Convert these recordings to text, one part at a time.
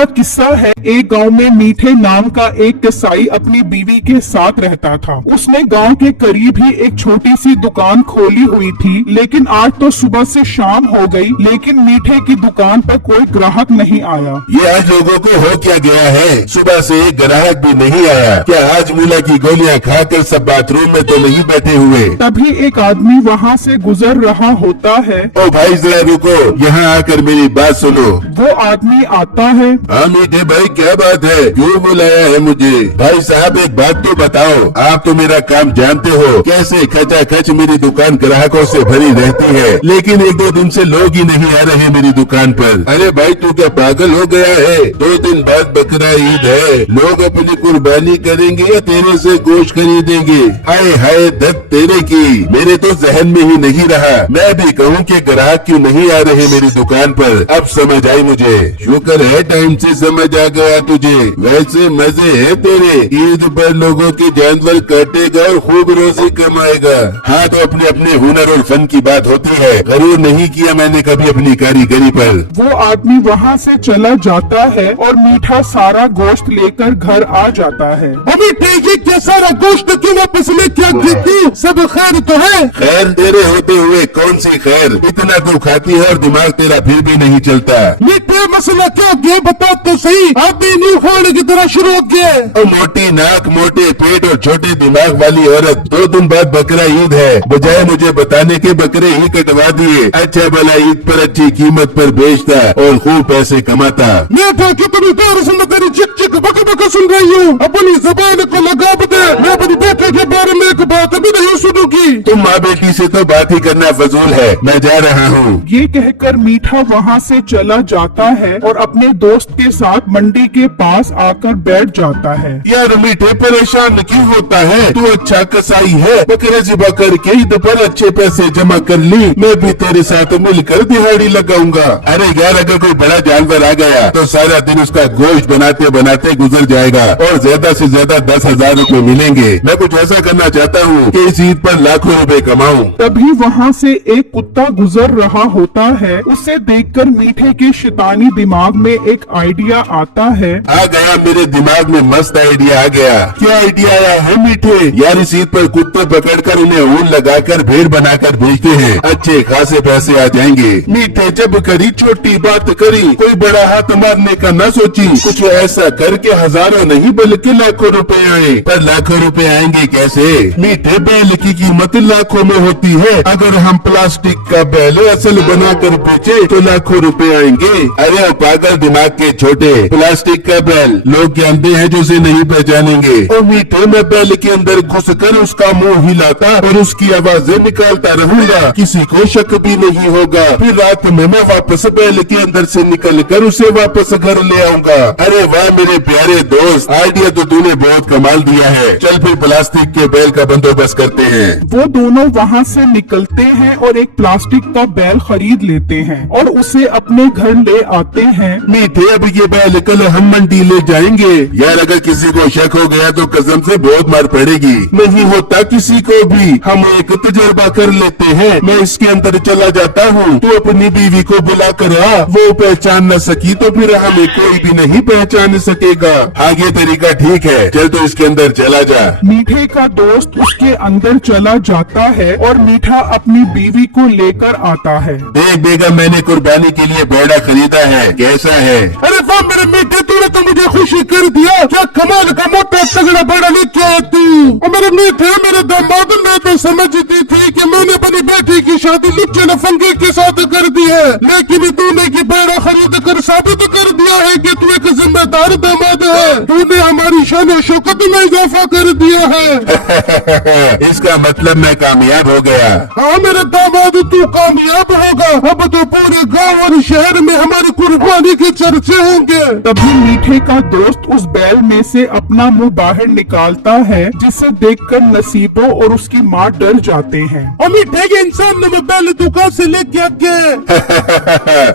का किस्सा है। एक गांव में मीठे नाम का एक कसाई अपनी बीवी के साथ रहता था। उसने गांव के करीब ही एक छोटी सी दुकान खोली हुई थी, लेकिन आज तो सुबह से शाम हो गई, लेकिन मीठे की दुकान पर कोई ग्राहक नहीं आया। ये आज लोगों को हो क्या गया है? सुबह से एक ग्राहक भी नहीं आया। क्या आज मूला की गोलियां खाकर सब बाथरूम में तो नहीं बैठे हुए? तभी एक आदमी वहाँ से गुजर रहा होता है। ओ भाई जरा रुको, यहाँ आकर मेरी बात सुनो। वो आदमी आता है। हाँ मीठे भाई क्या बात है, क्यों बुलाया है मुझे? भाई साहब एक बात तो बताओ, आप तो मेरा काम जानते हो, कैसे खचाखच मेरी दुकान ग्राहकों से भरी रहती है, लेकिन एक दो दिन से लोग ही नहीं आ रहे मेरी दुकान पर। अरे भाई तू क्या पागल हो गया है? 2 दिन बाद बकरा ईद है, लोग अपनी कुर्बानी करेंगे या तेरे से गोश्त खरीदेंगे? हाय हाय दत्त तेरे की, मेरे तो जहन में ही नहीं रहा। मैं भी कहूँ कि ग्राहक क्यों नहीं आ रहे मेरी दुकान पर। अब समझ आई मुझे, शुक्र है टाइम से समझ आ गया तुझे। वैसे मजे है तेरे, ईद पर लोगों के जानवर काटेगा और खूब रोजी कमाएगा। हाँ तो अपने अपने हुनर और फन की बात होती है, गरूर नहीं किया मैंने कभी अपनी कारीगरी पर। वो आदमी वहाँ से चला जाता है और मीठा सारा गोश्त लेकर घर आ जाता है। अभी तेजी क्या सारा गोश्त क्यों वापस लेके आ गई? सब खैर तो है? खैर तेरे होते हुए कौन सी खैर? इतना तू खाती है और दिमाग तेरा फिर भी नहीं चलता। मीठे मसला क्या गया बता तो सही। अभी न्यू खोलने की तरह शुरू हो गया। मोटी नाक मोटे पेट और छोटे दिमाग वाली औरत, 2 दिन बाद बकरा ईद है, बजाय मुझे बताने के बकरे ही कटवा दिए। अच्छा भला ईद पर अच्छी कीमत पर बेचता और खूब पैसे कमाता। मैं तो कितनी देर से तेरी चिक चिक बक बक सुन रही हूँ, अपनी जबान को लगा दे। मैं अपनी बेटे के बारे में एक बात भी नहीं शुरू की। तुम माँ बेटी से तो बात ही करना फजूल है, मैं जा रहा हूँ। ये कहकर मीठा वहाँ से चला जाता है और अपने दोस्त के साथ मंडी के पास आकर बैठ जाता है। यार मीठे परेशान क्यों होता है? तू अच्छा कसाई है, बकरे ज़िबा करके ईद पर अच्छे पैसे जमा कर ली, मैं भी तेरे साथ मिलकर दिहाड़ी लगाऊंगा। अरे यार अगर कोई बड़ा जानवर आ गया तो सारा दिन उसका गोश्त बनाते बनाते गुजर जाएगा और ज्यादा से ज्यादा 10,000 रूपए मिलेंगे। मैं कुछ ऐसा करना चाहता हूँ कि इस ईद पर लाखों रुपए कमाऊं। तभी वहाँ से एक कुत्ता गुजर रहा होता है। उसे देखकर मीठे के शैतानी दिमाग में एक आइडिया आता है। आ गया मेरे दिमाग में मस्त आइडिया आ गया। क्या आइडिया आया है मीठे? यार इस ईद पर कुत्ते पकड़कर उन्हें ऊन लगाकर भेड़ बनाकर बेचते हैं, अच्छे खासे पैसे आ जाएंगे। मीठे जब करी छोटी बात करी, कोई बड़ा हाथ मारने का न सोची, कुछ ऐसा करके हजारों नहीं बल्कि लाखों रुपए आए। पर लाखों रुपए आएंगे कैसे? मीठे बैल की कीमत लाखों में होती है, अगर हम प्लास्टिक का बैल असल बना कर बेचे तो लाखों रुपए आएंगे। अरे पागल दिमाग के छोटे, प्लास्टिक का बैल लोग जानते हैं जो उसे नहीं पहचानेंगे। और मीठे में बैल के अंदर घुसकर उसका मुंह हिलाता और उसकी आवाजें निकालता रहूंगा, किसी को शक भी नहीं होगा। फिर रात में मैं वापस बैल के अंदर से निकलकर उसे वापस घर ले आऊंगा। अरे वाह मेरे प्यारे दोस्त, आइडिया तो तूने बहुत कमाल दिया है। चल फिर प्लास्टिक के बैल का बंदोबस्त करते हैं। वो दोनों वहाँ से निकलते हैं और एक प्लास्टिक का बैल खरीद लेते हैं और उसे अपने घर ले आते हैं। मीठे अब ये बैल कल हम मंडी ले जाएंगे। यार अगर किसी को शक हो गया तो कसम से बहुत मार पड़ेगी। नहीं होता किसी को भी, हम एक तजुर्बा कर लेते हैं। मैं इसके अंदर चला जाता हूँ, तू अपनी बीवी को बुला कर आ। वो पहचान न सकी तो फिर हमें कोई भी नहीं पहचान सकेगा। हाँ ये तरीका ठीक है, चल तो इसके अंदर चला जा। मीठे का दोस्त उसके अंदर चला जाता है और मीठा अपनी बीवी को लेकर आता है। देख बेगम मैंने कुर्बानी के लिए बेड़ा खरीदा है, कैसा है? अरे वाह मेरे मीठे, तूने तो मुझे खुशी कर दिया। क्या कमाल का मोटा तगड़ा बेड़ा लेके आया तू। और मेरे मीठे मेरे दामाद, मैं तो समझती थी कि मैंने अपनी बेटी की शादी लुच्चे लफंगे के साथ कर दी है, लेकिन तूने की बेड़ा खरीद कर साबित कर दिया है कि तू एक जिम्मेदार दामाद है। तूने हमारी शान शौकत में इजाफा कर दिया है। इसका मतलब मैं कामयाब हो गया। हाँ मेरे दामाद तू कामयाब होगा, अब तो पूरे गांव और शहर में हमारी कुर्बानी के चर्चे होंगे। तभी मीठे का दोस्त उस बैल में से अपना मुंह बाहर निकालता है, जिसे देखकर नसीबो और उसकी माँ डर जाते हैं। और मीठे के इंसान नुमा बैल दुकान से लेके आ गए।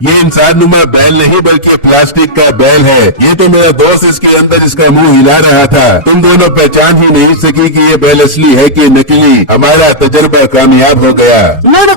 ये इंसान नुमा बैल नहीं बल्कि प्लास्टिक का बैल है। ये तो मेरा दोस्त इसके अंदर इसका मुंह हिला रहा था। तुम दोनों पहचान ही नहीं सकी कि ये बैल असली है कि नकली। हमारा तजर्बा कामयाब हो गया।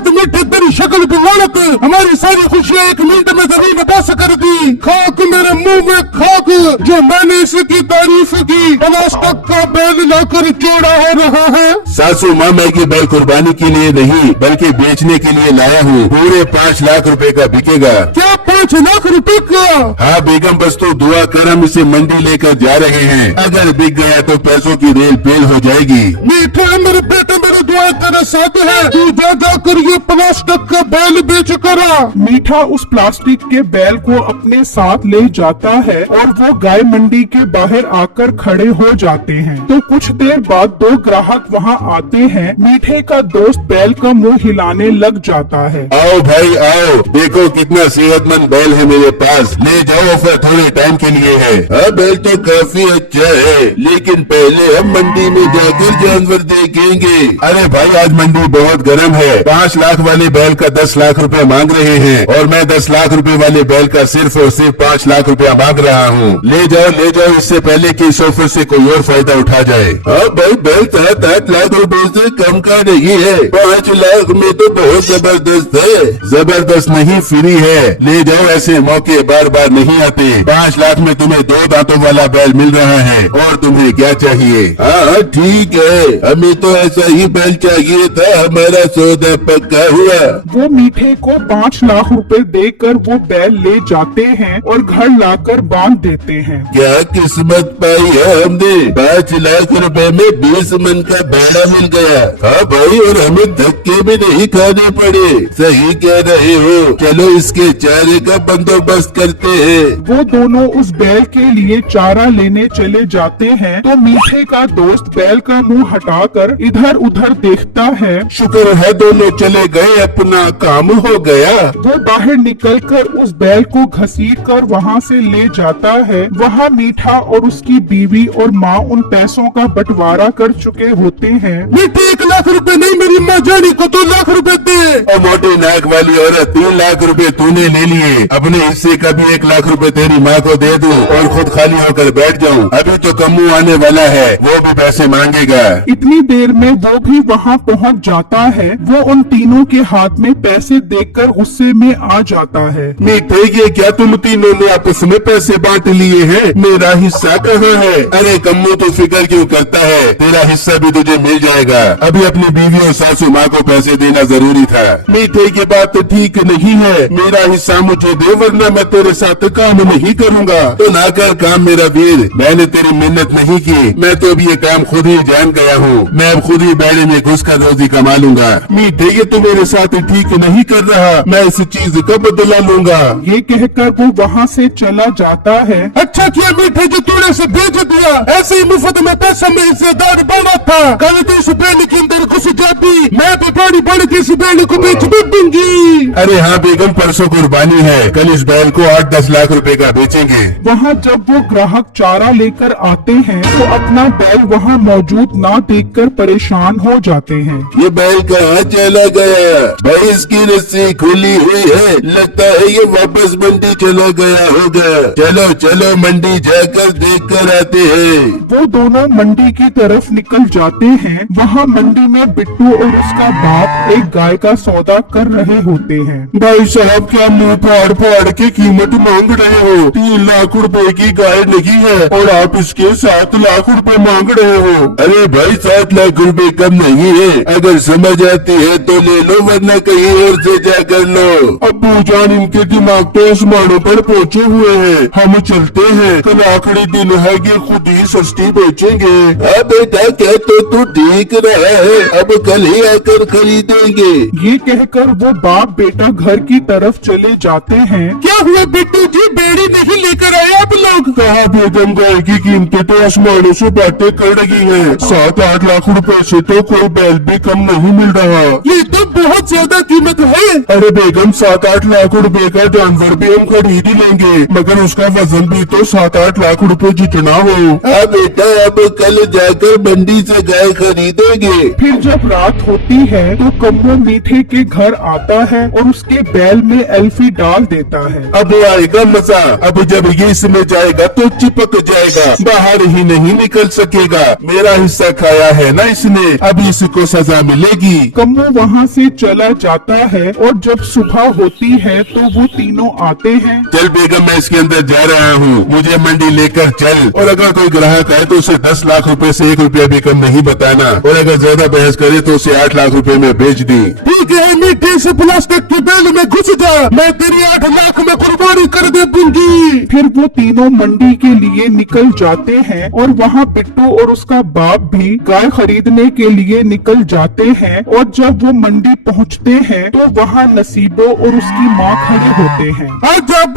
मीठे तेरी तेरी शक्ल पे लानत, हमारी सारी खुशियाँ 1 मिनट में जमीन बस कर दी। खाक मेरे मुंह में खाक, जो मैंने इसकी तारीफ की। 50 तक का बैल लाकर चौड़ा हो रहा है। सासू माँ, मैं ये बैल कुर्बानी के लिए नहीं बल्कि बेचने के लिए लाया हूँ। पूरे 5 लाख रुपए का बिकेगा। क्या 5 लाख रुपए का? हाँ बेगम, बस तो दुआ कर, हम इसे मंडी लेकर जा रहे हैं। अगर बिक गया तो पैसों की रेल पेल हो जाएगी। मीठे मेरे बेटे, मेरी दुआ तेरे साथ है। तू जा कर ये 50 तक का बैल बेच कर आ। मीठा उस प्लास्टिक के बैल को अपने साथ ले जाता है और वो गाय मंडी के बाहर आकर खड़े हो जाते हैं। तो कुछ देर बाद 2 ग्राहक वहाँ आते हैं। मीठे का दोस्त बैल का मुंह हिलाने लग जाता है। आओ भाई आओ, देखो कितना सेहतमंद बैल है मेरे पास। ले जाओ, ऑफर थोड़े टाइम के लिए है। हाँ बैल तो काफी अच्छा है, लेकिन पहले हम मंडी में जाकर जानवर देखेंगे। अरे भाई, आज मंडी बहुत गर्म है। 5 लाख वाले बैल का 10 लाख रुपए मांग रहे हैं और मैं 10 लाख रुपए वाले बैल का सिर्फ और सिर्फ 5 लाख रुपया मांग रहा हूँ। ले जाओ इससे पहले कि इस ऑफर से कोई और फायदा उठा जाए। हाँ भाई, बैल 7-8 लाख रुपए से कम का नहीं है। 5 लाख में तो बहुत जबरदस्त है। जबरदस्त नहीं, फ्री है। ले जाओ, ऐसे मौके बार बार नहीं आते। 5 लाख में तुम्हें 2 दांतों वाला बैल मिल रहा है। और तुम्हें क्या चाहिए? हाँ ठीक है, हमें तो ऐसा ही बैल चाहिए था। हमारा सौदा पक्का हुआ। वो मीठे को 5 लाख रुपए देकर वो बैल ले जाते हैं और घर लाकर बांध देते हैं। क्या किस्मत पाई है हमने। 5 लाख रुपए में 20 मन का बैला मिल गया। हाँ भाई, और हमें धक्के भी नहीं खाने पड़े। सही कह रहे हो। चलो इसके चारे का बंदोबस्त करते हैं। वो दोनों उस बैल के लिए चारा लेने चले जाते हैं। तो मीठे का दोस्त बैल का मुंह हटाकर इधर उधर देखता है। शुक्र है दोनों चले गए, अपना काम हो गया। वो बाहर निकलकर उस बैल को घसीट कर वहाँ से ले जाता है। वहाँ मीठा और उसकी बीवी और माँ उन पैसों का बंटवारा कर चुके होते हैं। मीठे 1 लाख रुपए नहीं, मेरी माँ जानी को 2 लाख रुपए दे। और मोटे नाक वाली औरत, 3 लाख रुपए तूने ले लिए। अपने हिस्से का भी 1 लाख रुपए तेरी माँ को दे दूं और खुद खाली होकर बैठ जाऊं। अभी तो कम्मू आने वाला है, वो भी पैसे मांगेगा। इतनी देर में वो भी वहाँ पहुँच जाता है। वो उन तीनों के हाथ में पैसे देखकर गुस्से में आ जाता है। मीठे, ये क्या तुम तीनों ने आपस में पैसे बांट लिए हैं? मेरा हिस्सा कहाँ है? अरे कम्मू, तो फिक्र क्यों करता है? तेरा हिस्सा भी तुझे मिल जाएगा। अभी अपनी बीवी और सासू माँ को पैसे देना जरूरी था। मीठे, की बात ठीक नहीं है। मेरा हिस्सा मुझे दे, वरना मैं तेरे साथ काम नहीं करूँगा। तो ना कर काम मेरा वीर, मैंने तेरी मेहनत नहीं की। मैं तो अब ये काम खुद ही जान गया हूँ। मैं अब खुद ही बैले में घुस कर रोजी कमा लूंगा। मीठे, ये तू मेरे साथ ठीक नहीं कर रहा। मैं इस चीज को बदला लूंगा। ये कहकर वो वहाँ से चला जाता है। अच्छा किया मीठे, जो तूने से भेज दिया। ऐसे ही मुफ्त में पैसा में हिस्सेदार बना था। कल तो इस बैल के अंदर घुस जाती, मैं भी बड़ी बढ़ के इस बैल को बेच भी दूंगी। अरे हाँ बेगम, परसों कुर्बानी है। कल इस बैल को 8-10 लाख रुपए का बेचेंगे। वहाँ जब वो ग्राहक चारा लेकर आते हैं तो अपना बैल वहाँ मौजूद ना देखकर परेशान हो जाते हैं। ये बैल कहाँ चला गया? भाई इसकी रस्सी खुली हुई है, लगता है ये वापस मंडी चला गया होगा। चलो चलो मंडी जाकर देख कर आते हैं। वो दोनों मंडी की तरफ निकल जाते हैं। वहाँ मंडी में बिट्टू और उसका बाप एक गाय का सौदा कर रहे होते हैं। भाई साहब, क्या मुंह फाड़ फाड़ के कीमत मांग रहे हो? 3 लाख रुपए की गाय नहीं है और आप इसके 7 लाख रुपए मांग रहे हो। अरे भाई, 7 लाख रुपए कम नहीं है। अगर समझ आती है तो ले लो, वरना कहीं और से जा कर लो। अब्बू जान, इनके दिमाग तो आसमानों पर पहुँचे हुए हैं। हम चलते हैं, कल आखिरी दिन है, ये खुद ही सस्ती बेचेंगे। हाँ बेटा, क्या तो तू ठीक रहा है। अब कल ही आकर खरीदेंगे। ये कहकर वो बाप बेटा घर की तरफ चले जाते हैं। क्या हुआ बिट्टू जी, बेड़ी नहीं लेकर आए आप लोग? कहा बेगम, गाय की कीमतें तो आसमानों से बातें कर रही हैं। 7-8 लाख रुपए से तो कोई बैल भी कम नहीं मिल रहा। ये तो बहुत ज्यादा कीमत है। अरे बेगम, 7-8 लाख रुपए का जानवर भी हम खरीद ही लेंगे, मगर उसका वजन भी तो 7-8 लाख रुपए जितना हो। हाँ बेटा, अब कल जाकर मंडी से गाय खरीदेंगे। फिर जब रात होती है तो कम्मू मीठे के घर आता है और उसके बैल में एल्फी डाल देता है। अब आएगा मजा। अब जब ये इसमें जाएगा तो चिपक जाएगा, बाहर ही नहीं निकल सकेगा। मेरा हिस्सा खाया है ना इसने, अब इस उसको सजा मिलेगी। कम्मू वहाँ से चला जाता है और जब सुबह होती है तो वो तीनों आते हैं। चल बेगम, मैं इसके अंदर जा रहा हूँ, मुझे मंडी लेकर चल, और अगर कोई ग्राहक आए तो उसे 10 लाख रुपए से 1 रुपया भी कम नहीं बताना, और अगर ज्यादा बहस करे तो उसे 8 लाख रुपए में बेच दी। ठीक है, मीठे से प्लास्टिक के बैल में घुस जा, मैं तेरी 8 लाख में कुर्बानी कर दे दूंगी। फिर वो तीनों मंडी के लिए निकल जाते हैं और वहाँ बिट्टू और उसका बाप भी गाय खरीदने के लिए निकल जाते हैं। और जब वो मंडी पहुँचते हैं तो वहाँ नसीबो और उसकी माँ खड़े होते हैं। अजब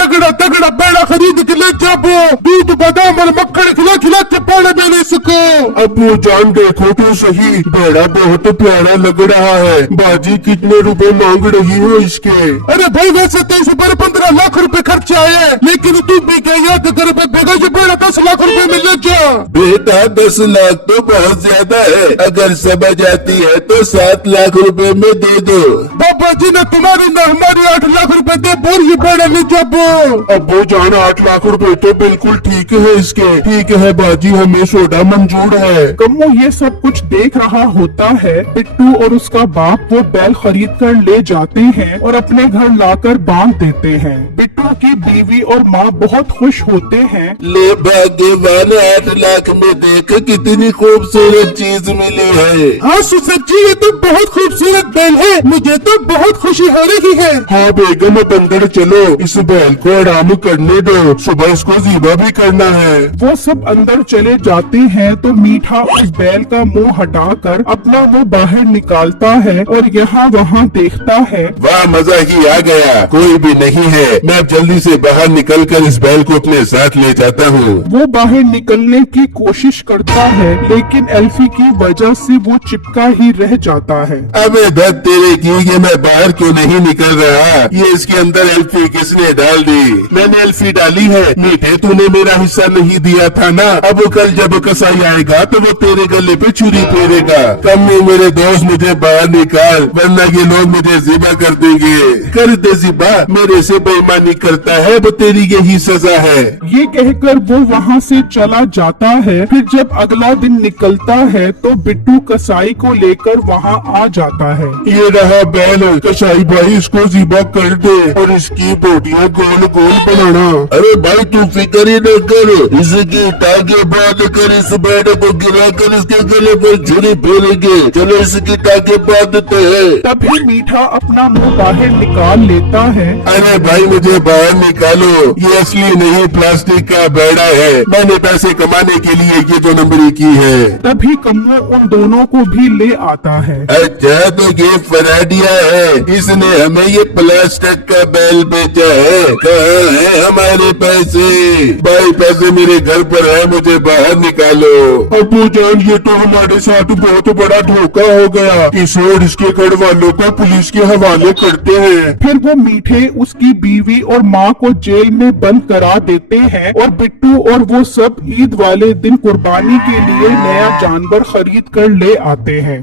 तगड़ा तगड़ा बैला खरीद के ले जाबो, दूध बादाम और मक्खन खिला खिला के पाले मैंने इसको। अब वो जान देखो तो सही, बैला बहुत प्यारा लग रहा है। बाजी कितने रुपए मांग रही हो इसके? अरे भाई, वैसे तो इस पर 15 लाख रुपए खर्च आए, लेकिन तू भी क्या याद कर बेगा, ये बैला 10 लाख रुपए में ले जा। बेटा 10 लाख तो बहुत ज्यादा है, अगर समझ आती है तो 7 लाख रुपए में दे दो। बाबा जी ने तुम्हारी न हमारी 8 लाख रुपए दे, बोल ये बैला ले जाबो। अब वो जान 8 लाख रुपए तो बिल्कुल ठीक है इसके। ठीक है बाजी, हमें सोडा मंजूर है। कम्मू ये सब कुछ देख रहा होता है। बिट्टू और उसका बाप वो बैल खरीद कर ले जाते हैं और अपने घर लाकर बांध देते हैं। बिट्टू की बीवी और माँ बहुत खुश होते हैं। ले भाग्यवान, 8 लाख में देख कितनी खूबसूरत चीज मिली है। हाँ सुसर जी, ये तो बहुत खूबसूरत बैल है, मुझे तो बहुत खुशी हो रही है। हाँ बेगम, अब अंदर चलो, इस बैल को आराम करने दो, सुबह इसको ज़ीबा भी करना है। वो सब अंदर चले जाते हैं तो मीठा उस बैल का मुंह हटाकर अपना मुंह बाहर निकालता है और यहाँ वहाँ देखता है। वाह, मजा ही आ गया, कोई भी नहीं है। मैं अब जल्दी से बाहर निकलकर इस बैल को अपने साथ ले जाता हूँ। वो बाहर निकलने की कोशिश करता है, लेकिन एल्फी की वजह से वो चिपका ही रह जाता है। अबे दत्त तेरे की, ये मैं बाहर क्यों नहीं निकल रहा? ये इसके अंदर एल्फी किसने डाल दी? मैंने एल्फी डाली है। मीठे, तूने मेरा हिस्सा नहीं दिया था ना? अब कल जब कसाई आएगा तो वो तेरे गले पे छुरी फेरेगा। कम्मी मेरे दोस्त, मुझे बाहर निकाल, वरना ये लोग मुझे ज़िबा कर देंगे। कर दे ज़िबा, मेरे से बेईमानी करता है वो तेरी यही सजा है। ये कहकर वो वहाँ से चला जाता है। फिर जब अगला दिन निकलता है तो बिट्टू कसाई को लेकर वहाँ आ जाता है। ये रहा बैल, कसाई भाई इसको ज़िबा कर दे और इसकी बोटियाँ गोल गोल बनाना। अरे भाई तू फिक्र ही न कर, इसकी टांगे बांध कर इस बैल को गिरा कर इसके गले पर छुरी फेरेंगे। चलो इसकी टांगे बांधते हैं। तभी मीठा अपना मुंह बाहर निकाल लेता है। अरे भाई मुझे बाहर निकालो, ये असली नहीं प्लास्टिक का बैड़ा है। मैंने पैसे कमाने के लिए ये 2 नंबरी की है। तभी कम्मू उन दोनों को भी ले आता है। अच्छा, तो ये फराडिया है, इसने हमें ये प्लास्टिक का बैल बेचा है। कहाँ है हमारे पैसे? भाई पैसे मेरे घर पर है, मुझे बाहर निकालो। अबू जान, ये तो हमारे साथ बहुत बड़ा धोखा हो गया। इस और इसके घर वालों को पुलिस के हवाले करते हैं। फिर वो मीठे, उसकी बीवी और माँ को जेल में बंद करा देते हैं और बिट्टू और वो सब ईद वाले दिन कुर्बानी के लिए नया जानवर खरीद कर ले आते हैं।